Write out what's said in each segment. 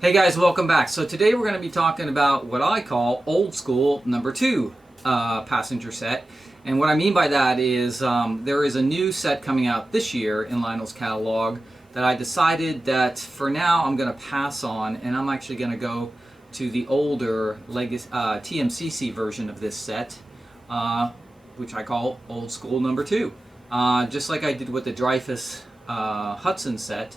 Hey guys, welcome back. So today we're going to be talking about what I call old school number two passenger set. And what I mean by that is there is a new set coming out this year in Lionel's catalog that I decided that for now I'm going to pass on, and I'm actually going to go to the older TMCC version of this set, which I call old school number two. Just like I did with the Dreyfuss Hudson set,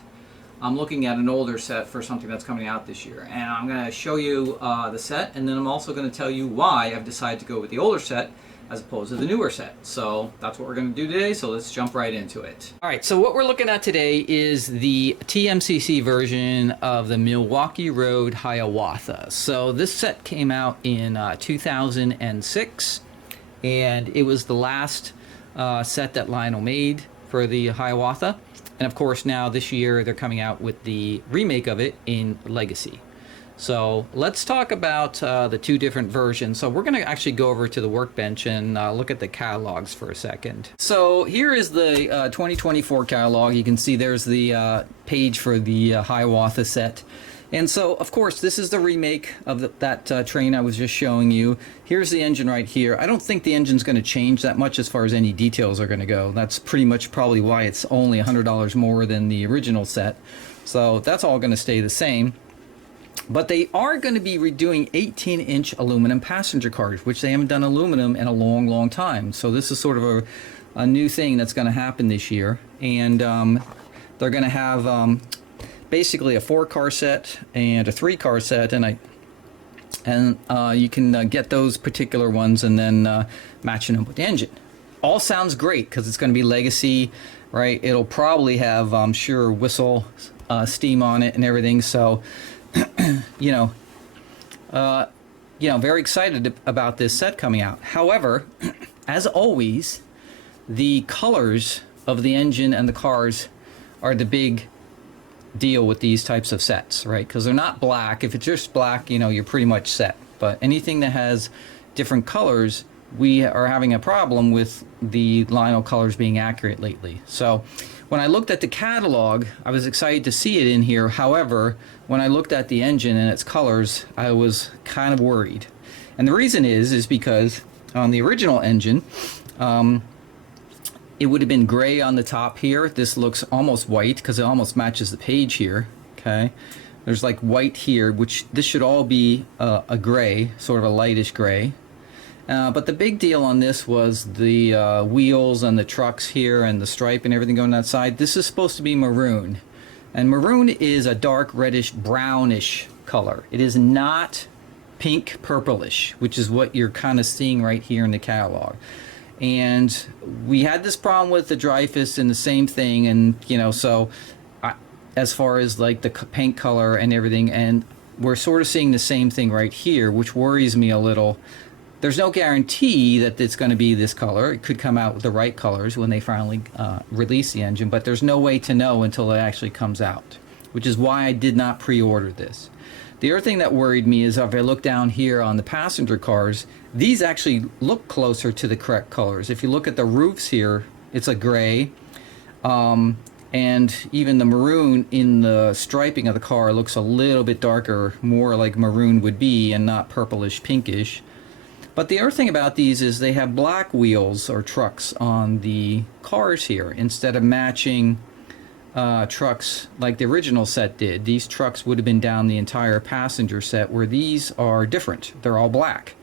I'm looking at an older set for something that's coming out this year, and I'm going to show you the set, and then I'm also going to tell you why I've decided to go with the older set as opposed to the newer set. So that's what we're going to do today, so let's jump right into it. Alright, so what we're looking at today is the TMCC version of the Milwaukee Road Hiawatha. So this set came out in 2006, and it was the last set that Lionel made for the Hiawatha. And of course now this year they're coming out with the remake of it in Legacy. So let's talk about the two different versions. So we're going to actually go over to the workbench and look at the catalogs for a second. So here is the 2024 catalog. You can see there's the page for the Hiawatha set. And so, of course, this is the remake of that train I was just showing you. Here's the engine right here. I don't think the engine's going to change that much as far as any details are going to go. That's pretty much probably why it's only $100 more than the original set. So that's all going to stay the same. But they are going to be redoing 18-inch aluminum passenger cars, which they haven't done aluminum in a long, long time. So this is sort of a new thing that's going to happen this year. And they're going to have basically a 4-car set and a 3-car set, and you can get those particular ones and then matching them with the engine. All sounds great because it's going to be Legacy, right? It'll probably have, I'm sure, whistle steam on it and everything. So, very excited about this set coming out. However, as always, the colors of the engine and the cars are the big deal with these types of sets, right? Because they're not black. If it's just black, you're pretty much set. But anything that has different colors, we are having a problem with the Lionel colors being accurate lately. So when I looked at the catalog, I was excited to see it in here. However, when I looked at the engine and its colors, I was kind of worried. And the reason is because on the original engine, it would have been gray on the top here. This looks almost white because it almost matches the page here. Okay, there's like white here, which this should all be a gray, sort of a lightish gray. But the big deal on this was the wheels and the trucks here and the stripe and everything going outside. This is supposed to be maroon, and maroon is a dark reddish brownish color. It is not pink purplish, which is what you're kind of seeing right here in the catalog. And we had this problem with the Dreyfuss and the same thing, and as far as like the paint color and everything, and we're sort of seeing the same thing right here, which worries me a little. There's no guarantee that it's going to be this color. It could come out with the right colors when they finally release the engine, but there's no way to know until it actually comes out, which is why I did not pre-order this. The other thing that worried me is if I look down here on the passenger cars, these actually look closer to the correct colors. If you look at the roofs here, it's a gray, and even the maroon in the striping of the car looks a little bit darker, more like maroon would be and not purplish pinkish. But the other thing about these is they have black wheels or trucks on the cars here instead of matching trucks like the original set did. These trucks would have been down the entire passenger set, where these are different. They're all black.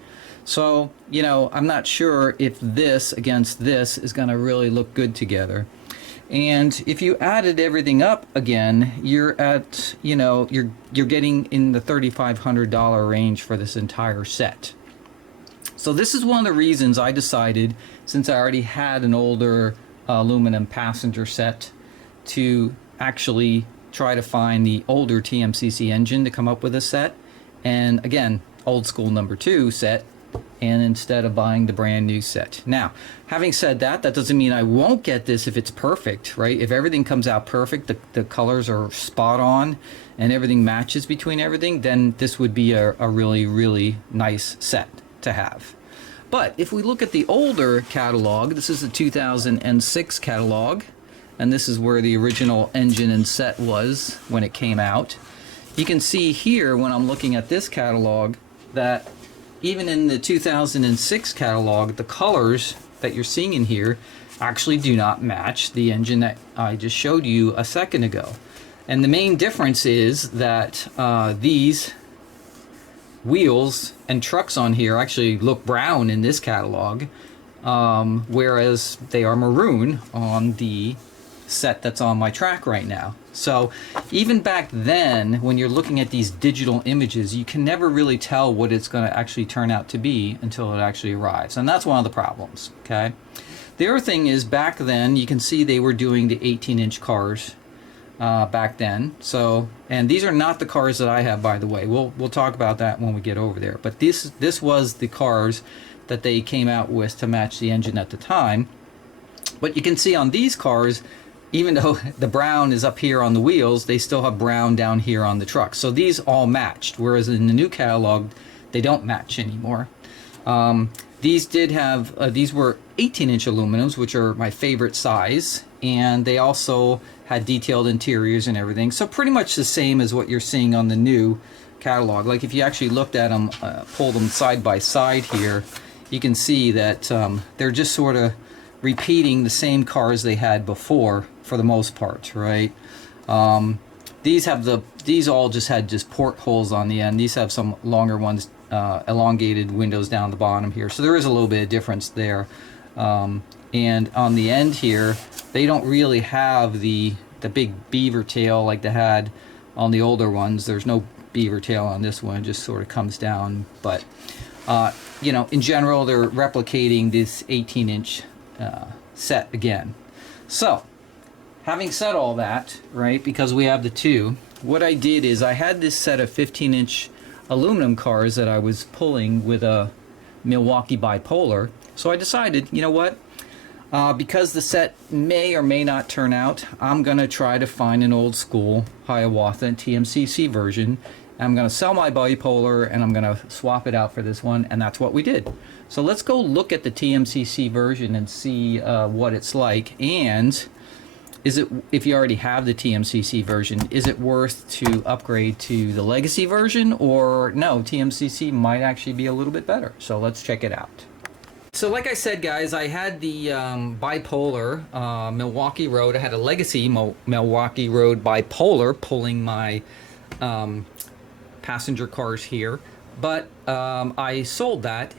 So, I'm not sure if this against this is going to really look good together. And if you added everything up again, you're at, you're getting in the $3,500 range for this entire set. So this is one of the reasons I decided, since I already had an older aluminum passenger set, to actually try to find the older TMCC engine to come up with a set, and again, old school number 2 set, and instead of buying the brand new set. Now, having said that, that doesn't mean I won't get this if it's perfect, right? If everything comes out perfect, the colors are spot on, and everything matches between everything, then this would be a really, really nice set to have. But if we look at the older catalog, this is the 2006 catalog, and this is where the original engine and set was when it came out. you can see here when I'm looking at this catalog that even in the 2006 catalog, the colors that you're seeing in here actually do not match the engine that I just showed you a second ago. And the main difference is that these wheels and trucks on here actually look brown in this catalog, whereas they are maroon on the set that's on my track right now. So even back then, when you're looking at these digital images, you can never really tell what it's going to actually turn out to be until it actually arrives. And that's one of the problems, okay? The other thing is, back then, you can see they were doing the 18-inch cars back then. So, and these are not the cars that I have, by the way. We'll talk about that when we get over there. But this was the cars that they came out with to match the engine at the time. But you can see on these cars, even though the brown is up here on the wheels, they still have brown down here on the truck. So these all matched, whereas in the new catalog, they don't match anymore. These did have, these were 18-inch aluminums, which are my favorite size, and they also had detailed interiors and everything. So pretty much the same as what you're seeing on the new catalog. Like if you actually looked at them, pulled them side by side here, you can see that they're just sort of repeating the same cars they had before for the most part, right? These all just had portholes on the end. These have some longer ones, elongated windows down the bottom here. So there is a little bit of difference there. And on the end here, they don't really have the big beaver tail like they had on the older ones. There's no beaver tail on this one. It just sort of comes down. But, you know, in general, they're replicating this 18-inch set again. So, having said all that, right, because we have the two, what I did is I had this set of 15-inch aluminum cars that I was pulling with a Milwaukee bipolar. So I decided, you know what, because the set may or may not turn out, I'm going to try to find an old school Hiawatha and TMCC version. I'm going to sell my bipolar and I'm going to swap it out for this one, and that's what we did. So let's go look at the TMCC version and see what it's like. And is it, if you already have the TMCC version, is it worth to upgrade to the legacy version, or no, TMCC might actually be a little bit better. So let's check it out. So like I said, guys, I had the bipolar Milwaukee Road. I had a legacy Milwaukee Road bipolar pulling my passenger cars here, but I sold that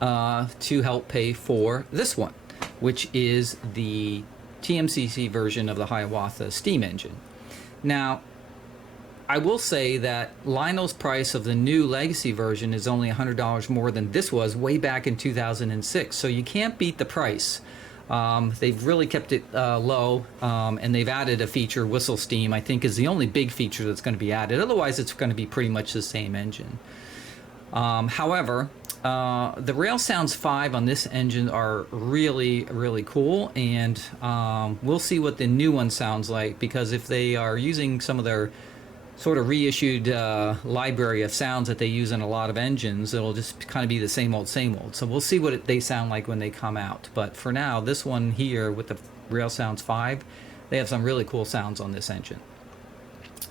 to help pay for this one, which is the TMCC version of the Hiawatha steam engine. Now, I will say that Lionel's price of the new legacy version is only $100 more than this was way back in 2006, so you can't beat the price. They've really kept it low, and they've added a feature, whistle steam, I think is the only big feature that's going to be added. Otherwise, it's going to be pretty much the same engine. However, the Rail Sounds 5 on this engine are really, really cool, and we'll see what the new one sounds like, because if they are using some of their sort of reissued library of sounds that they use in a lot of engines, it'll just kind of be the same old, same old. So we'll see what they sound like when they come out. But for now, this one here with the Rail Sounds 5, they have some really cool sounds on this engine.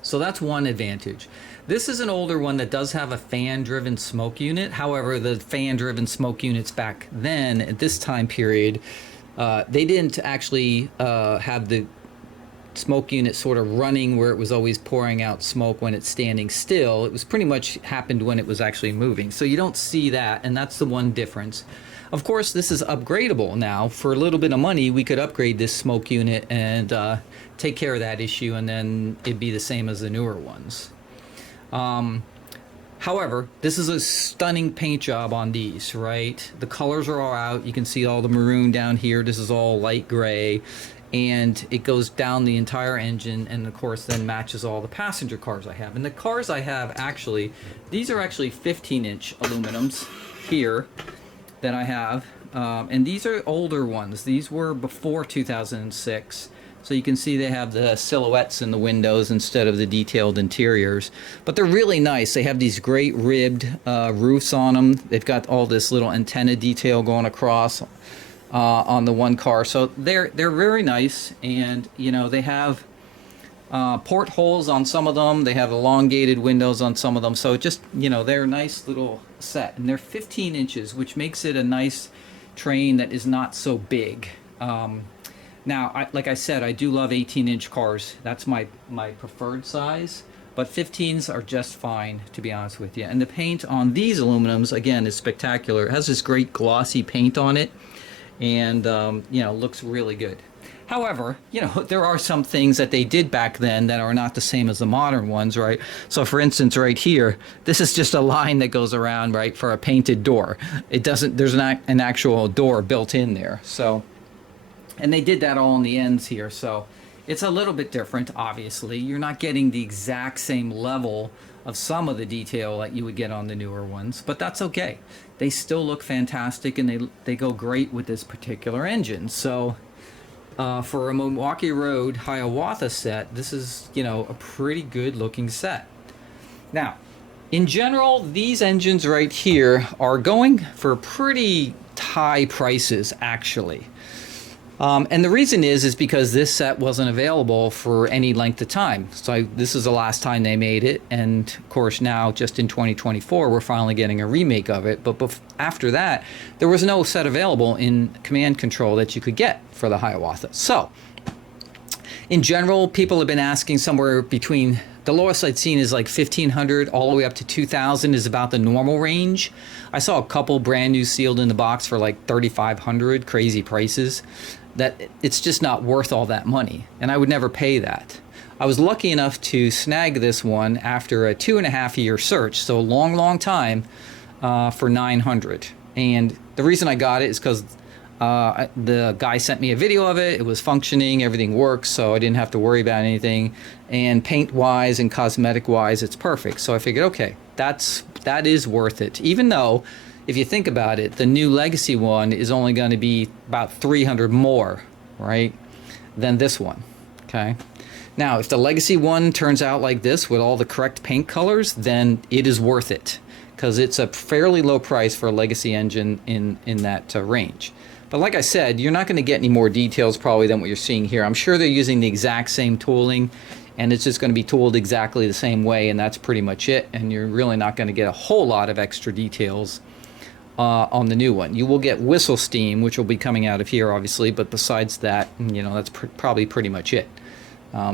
So that's one advantage. This is an older one that does have a fan-driven smoke unit. However, the fan-driven smoke units back then, at this time period, they didn't actually have the smoke unit sort of running where it was always pouring out smoke when it's standing still. It was pretty much happened when it was actually moving. So you don't see that, and that's the one difference. Of course, this is upgradable now. For a little bit of money, we could upgrade this smoke unit and take care of that issue, and then it'd be the same as the newer ones. However, this is a stunning paint job on these, right? The colors are all out. You can see all the maroon down here. This is all light gray, and it goes down the entire engine, and of course then matches all the passenger cars I have. And the cars I have, actually, these are actually 15-inch aluminums here that I have, and these are older ones. These were before 2006. So you can see they have the silhouettes in the windows instead of the detailed interiors. But they're really nice. They have these great ribbed roofs on them. They've got all this little antenna detail going across on the one car. So they're very nice, and you know, they have portholes on some of them. They have elongated windows on some of them. So just, you know, they're a nice little set. And they're 15 inches, which makes it a nice train that is not so big. Now, like I said, I do love 18-inch cars. That's my preferred size. But 15s are just fine, to be honest with you. And the paint on these aluminums, again, is spectacular. It has this great glossy paint on it. And, you know, looks really good. However, you know, there are some things that they did back then that are not the same as the modern ones, right? So for instance, right here, this is just a line that goes around, right, for a painted door. It doesn't, there's not an actual door built in there. So, and they did that all on the ends here. So it's a little bit different, obviously. You're not getting the exact same level of some of the detail that you would get on the newer ones, but that's okay. They still look fantastic, and they go great with this particular engine. So for a Milwaukee Road Hiawatha set, this is, you know, a pretty good looking set. Now, in general, these engines right here are going for pretty high prices, actually. And the reason is because this set wasn't available for any length of time. So this is the last time they made it. And of course now, just in 2024, we're finally getting a remake of it. But after that, there was no set available in command control that you could get for the Hiawatha. So in general, people have been asking somewhere between, the lowest I'd seen is like 1,500 all the way up to 2,000 is about the normal range. I saw a couple brand new sealed in the box for like 3,500, crazy prices. That it's just not worth all that money, and I would never pay that. I was lucky enough to snag this one after a 2.5-year search, so a long time, for 900. And the reason I got it is because the guy sent me a video of it. It was functioning, everything works, so I didn't have to worry about anything. And paint-wise and cosmetic-wise, it's perfect. So I figured, okay, that is worth it, even though, if you think about it, the new Legacy one is only going to be about 300 more, right, than this one, okay? Now, if the Legacy one turns out like this with all the correct paint colors, then it is worth it, because it's a fairly low price for a Legacy engine in that range. But like I said, you're not going to get any more details probably than what you're seeing here. I'm sure they're using the exact same tooling, and it's just going to be tooled exactly the same way, and that's pretty much it, and you're really not going to get a whole lot of extra details on the new one. You will get whistle steam, which will be coming out of here, obviously, but besides that, you know, that's probably pretty much it.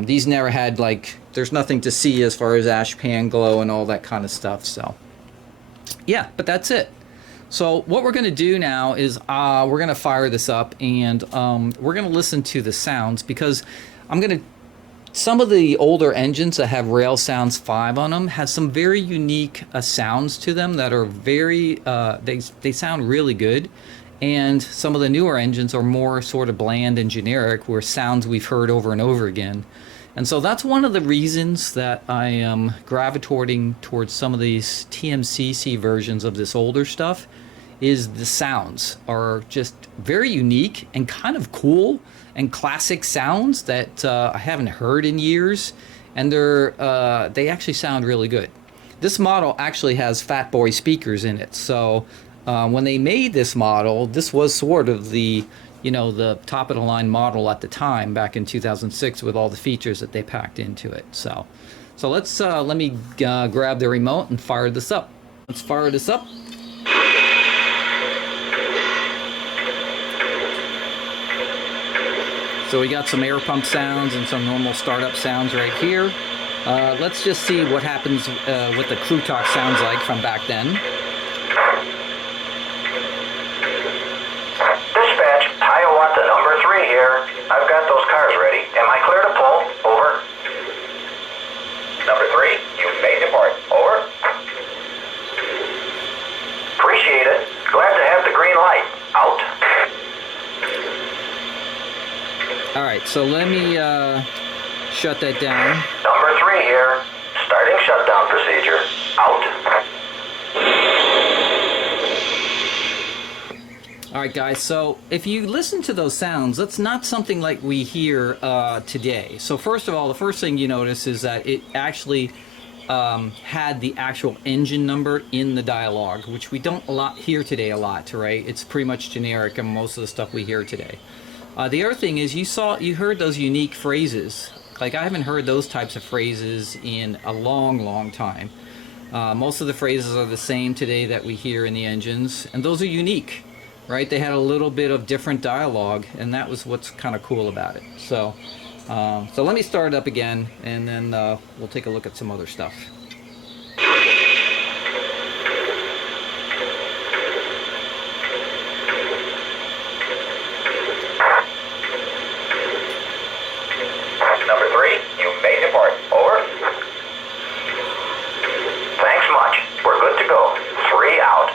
These never had, like, there's nothing to see as far as ash pan glow and all that kind of stuff, so yeah, but that's it. So what we're going to do now is we're going to fire this up, and we're going to listen to the sounds, because I'm going to, some of the older engines that have Rail Sounds 5 on them have some very unique sounds to them that are very, they sound really good. And some of the newer engines are more sort of bland and generic, where sounds we've heard over and over again. And so that's one of the reasons that I am gravitating towards some of these TMCC versions of this older stuff, is the sounds are just very unique and kind of cool and classic sounds that I haven't heard in years, and they actually sound really good. This model actually has Fat Boy speakers in it, so when they made this model, this was sort of the, you know, the top of the line model at the time back in 2006 with all the features that they packed into it. So let's let me grab the remote and fire this up. Let's fire this up. So we got some air pump sounds and some normal startup sounds right here. Let's just see what happens, what the Crew Talk sounds like from back then. Dispatch, Hiawatha number 3 here. I've got those cars ready. Am I clear to pull? Over. Number 3, you may depart. Over. Appreciate it. Glad to have the green light. Out. All right, so let me shut that down. Number 3 here. Starting shutdown procedure. Out. All right, guys, so if you listen to those sounds, that's not something like we hear today. So first of all, the first thing you notice is that it actually had the actual engine number in the dialogue, which we don't hear today a lot, right? It's pretty much generic in most of the stuff we hear today. The other thing is you heard those unique phrases, unique. Like, I haven't heard those types of phrases in a long time. Most of the phrases are the same today that we hear in the engines, and those are unique, right? They had a little bit of different dialogue, and that was what's kind of cool about it. So, so let me start it up again, and then we'll take a look at some other stuff. Number 3, you may depart. Over. Thanks much. We're good to go. 3 out.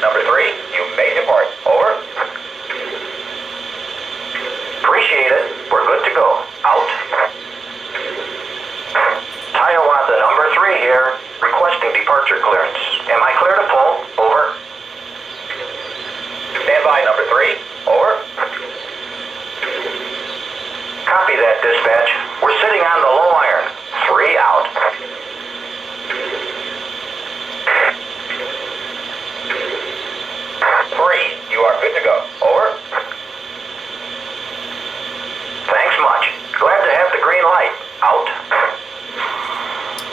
Number 3, you may depart. Over. Appreciate it. We're good to go. Out. Hiawatha number 3 here. Requesting departure clearance. Am I clear to pull? Over. Stand by, number 3. Over. Copy that, dispatch. We're sitting on the low iron. 3 out. You are good to go. Over. Thanks much. Glad to have the green light. Out.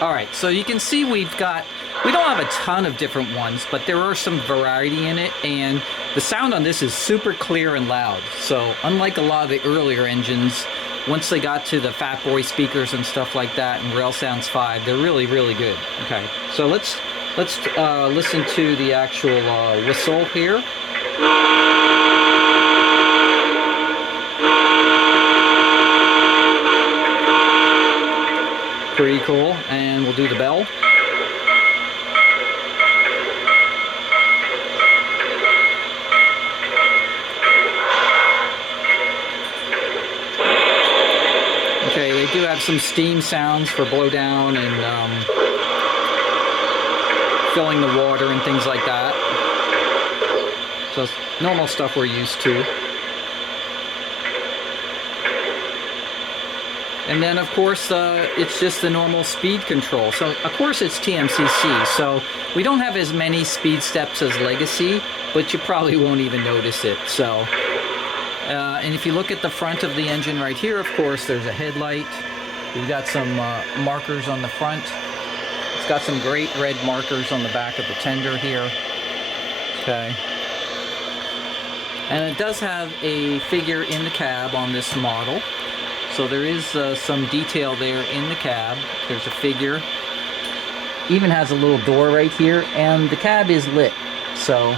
Alright, so you can see we don't have a ton of different ones, but there are some variety in it, and the sound on this is super clear and loud. So unlike a lot of the earlier engines, once they got to the Fat Boy speakers and stuff like that and Rail Sounds 5, they're really good. Okay, so let's listen to the actual whistle here. Pretty cool, and we'll do the bell. Okay, they do have some steam sounds for blowdown and filling the water and things like that. So it's normal stuff we're used to. And then, of course, it's just the normal speed control. So, of course, it's TMCC, so we don't have as many speed steps as Legacy, but you probably won't even notice it. So, and if you look at the front of the engine right here, of course, there's a headlight. We've got some markers on the front. It's got some great red markers on the back of the tender here. Okay. And it does have a figure in the cab on this model. So there is some detail there in the cab. There's a figure. Even has a little door right here, and the cab is lit. So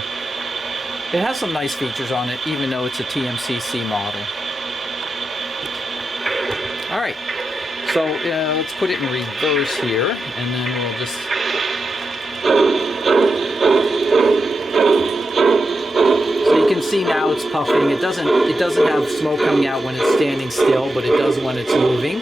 it has some nice features on it, even though it's a TMCC model. All right, so let's put it in reverse here, and then we'll just... You can see now it's puffing. It doesn't have smoke coming out when it's standing still, but it does when it's moving.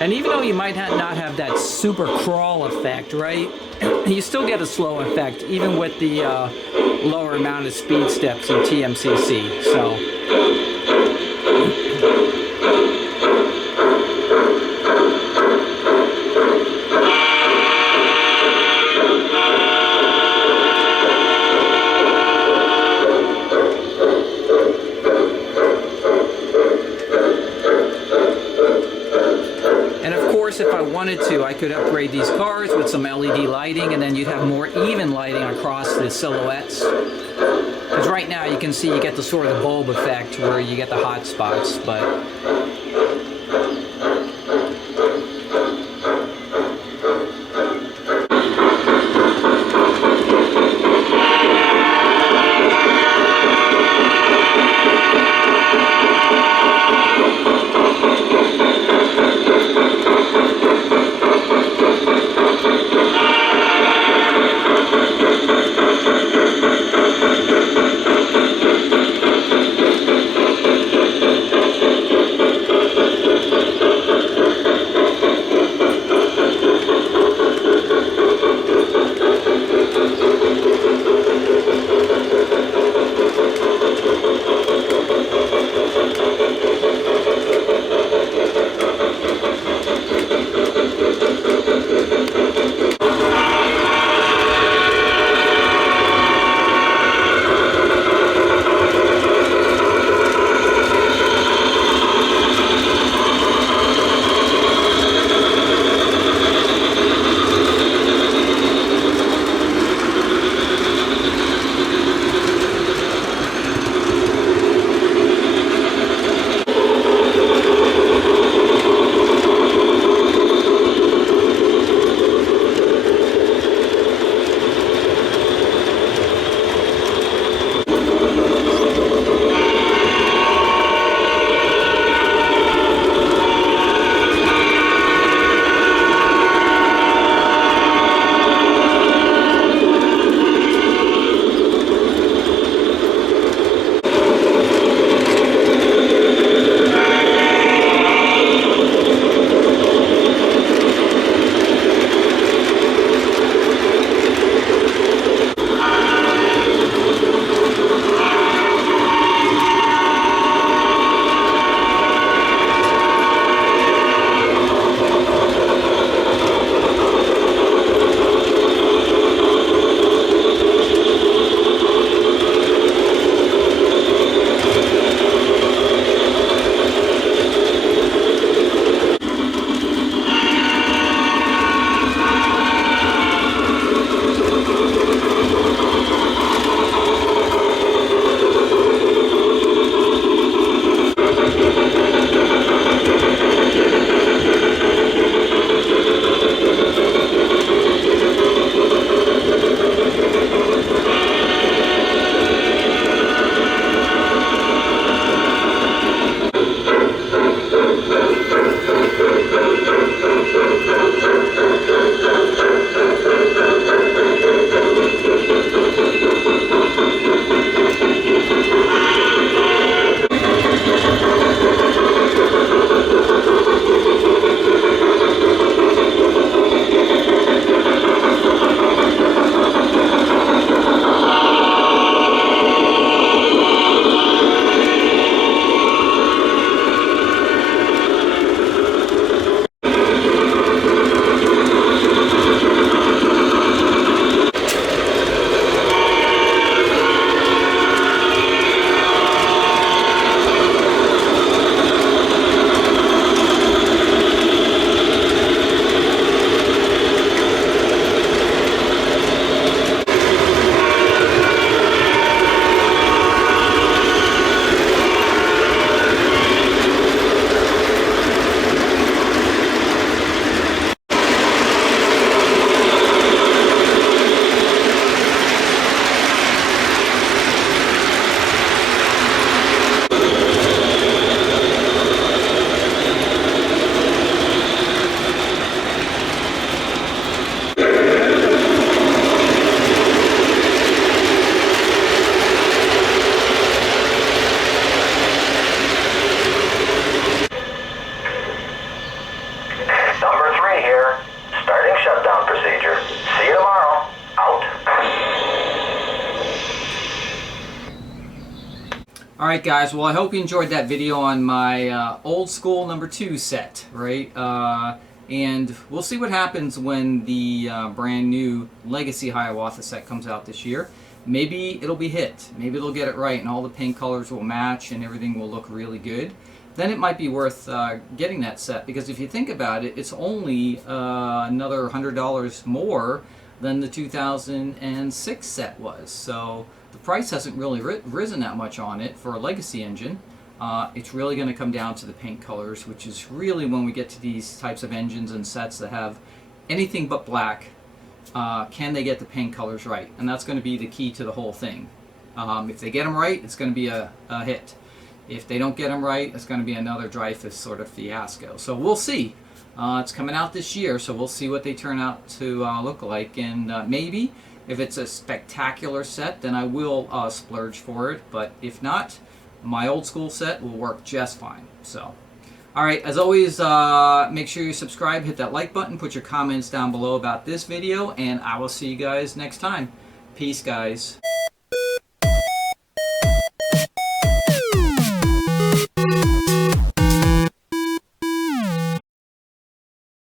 And even though you might not have that super crawl effect, right, you still get a slow effect, even with the lower amount of speed steps in TMCC. So. If I wanted to, I could upgrade these cars with some LED lighting, and then you'd have more even lighting across the silhouettes. Because right now you can see you get the sort of the bulb effect where you get the hot spots, but... Starting shutdown procedure. See you tomorrow. Out. Alright guys, well I hope you enjoyed that video on my old school number 2 set, right? And we'll see what happens when the brand new Legacy Hiawatha set comes out this year. Maybe it'll be hit. Maybe they'll get it right and all the paint colors will match and everything will look really good. Then it might be worth getting that set, because if you think about it, it's only another $100 more than the 2006 set was. So the price hasn't really risen that much on it for a Legacy engine. It's really going to come down to the paint colors, which is really when we get to these types of engines and sets that have anything but black. Can they get the paint colors right? And that's going to be the key to the whole thing. If they get them right, it's going to be a hit. If they don't get them right, it's going to be another Dreyfus sort of fiasco. So we'll see. It's coming out this year, so we'll see what they turn out to look like. And maybe if it's a spectacular set, then I will splurge for it. But if not, my old school set will work just fine. So, alright, as always, make sure you subscribe, hit that like button, put your comments down below about this video, and I will see you guys next time. Peace, guys.